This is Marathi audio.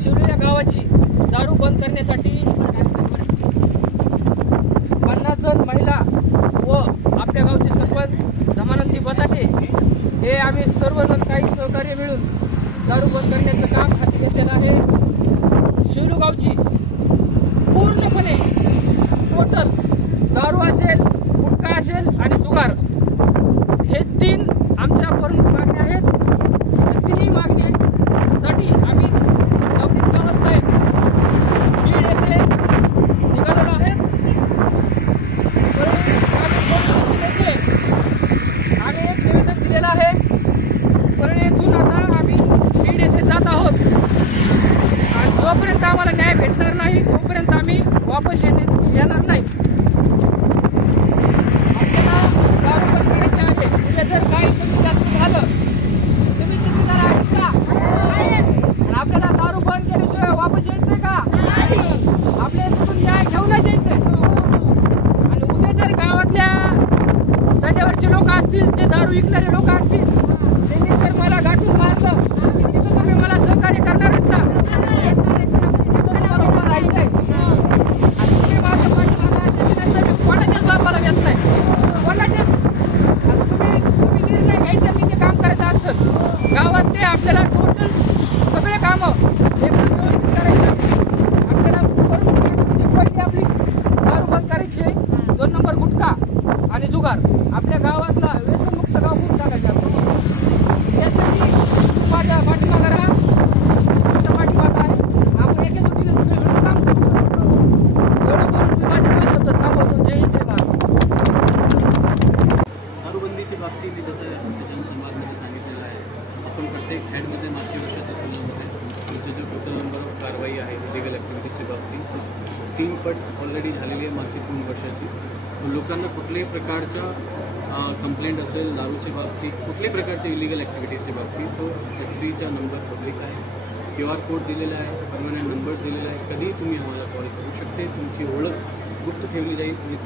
शिवरे या गावाची दारू बंद करण्यासाठी 50 जण महिला व आपल्या गावचे सरपंच धमानंदी बचाटे हे आम्ही सर्वजण काही सहकार्य मिळून दारू बंद करण्याचं काम हाती घेतलेलं आहे। शिवरू गावची पूर्णपणे टोटल दारू असेल, गुटखा असेल आणि जुगार हे 3 आमच्या प्रमुख मागण्या आहेत। या तिन्ही मागण्यांसाठी आम्ही नवनीत गावात साहेब बीड येथे निघालेलो आहे। आम्ही एक निवेदन दिलेलं आहे। परळी येथून आता आम्ही बीड येथे जात आहोत आणि जोपर्यंत आम्हाला न्याय भेटणार नाही तोपर्यंत आम्ही वापस येणार नाही। आपल्याला दारू बंद करायची आहे। उद्या जर काही कमी जास्त झालं तुम्ही जिम्मेदार आहेत का? आणि आपल्याला दारू बंद केल्याशिवाय वापस यायचंय का? आपल्या इथून न्याय घेऊनच यायचंय। आणि उद्या जर गावातल्या तट्यावरचे लोक असतील, जे दारू विकणारे लोक असतील, त्यांनी जर मला गाठून मारलं तिथं तुम्ही मला सहकार्य करणार आहेत का? तिथं तुम्हाला उभं राहायचंय आणि तुम्ही माझ्या पाठीमागे त्याच्यानंतर मी कोणाच्याच बापाला येत नाही, कोणाच्याच। तुम्ही निर्णय घ्यायचा मी ते काम करायचं असतं गावातले आपल्याला टोटल सगळे कामं एकदम व्यवस्थित करायचं। आपल्याला म्हणजे पहिली आपली दारू बंद करायची आहे, 2 नंबर गुटखा आणि जुगार आपल्या गावातला व्यसनमुक्त गाव करून टाकायचं। त्यासाठी माझ्या पाठीमागे राहा, तुमच्या पाठीमागे आहे। आपण एकजुटीने सगळे मिळून काम करतो। एवढं करून मी माझे 2 शब्द थांबवतो। जय हिंद, जय महाराष्ट्र। दारूबंदीच्या बाबतीत जसं जनसंवादमध्ये सांगितलेलं आहे, आपण प्रत्येक हेडमध्ये मागच्या वर्षाच्या तुलनेमध्ये तुमचे जो टोटल नंबर ऑफ कारवाई आहे इलिगल ॲक्टिव्हिटीजच्या बाबतीत 3 पट ऑलरेडी झालेली आहे मागच्या 3 वर्षाची। लोकांना कुठल्याही प्रकारच्या कंप्लेंट असेल दारूच्या बाबतीत, कुठल्याही प्रकारच्या इलिगल ॲक्टिव्हिटीजच्या बाबतीत तो SP चा नंबर पब्लिक आहे, QR कोड दिलेला आहे, परमनंट नंबर्स दिलेला आहे। कधीही तुम्ही आम्हाला कॉल करू शकते, तुमची ओळख गुप्त ठेवली जाईल। तुम्ही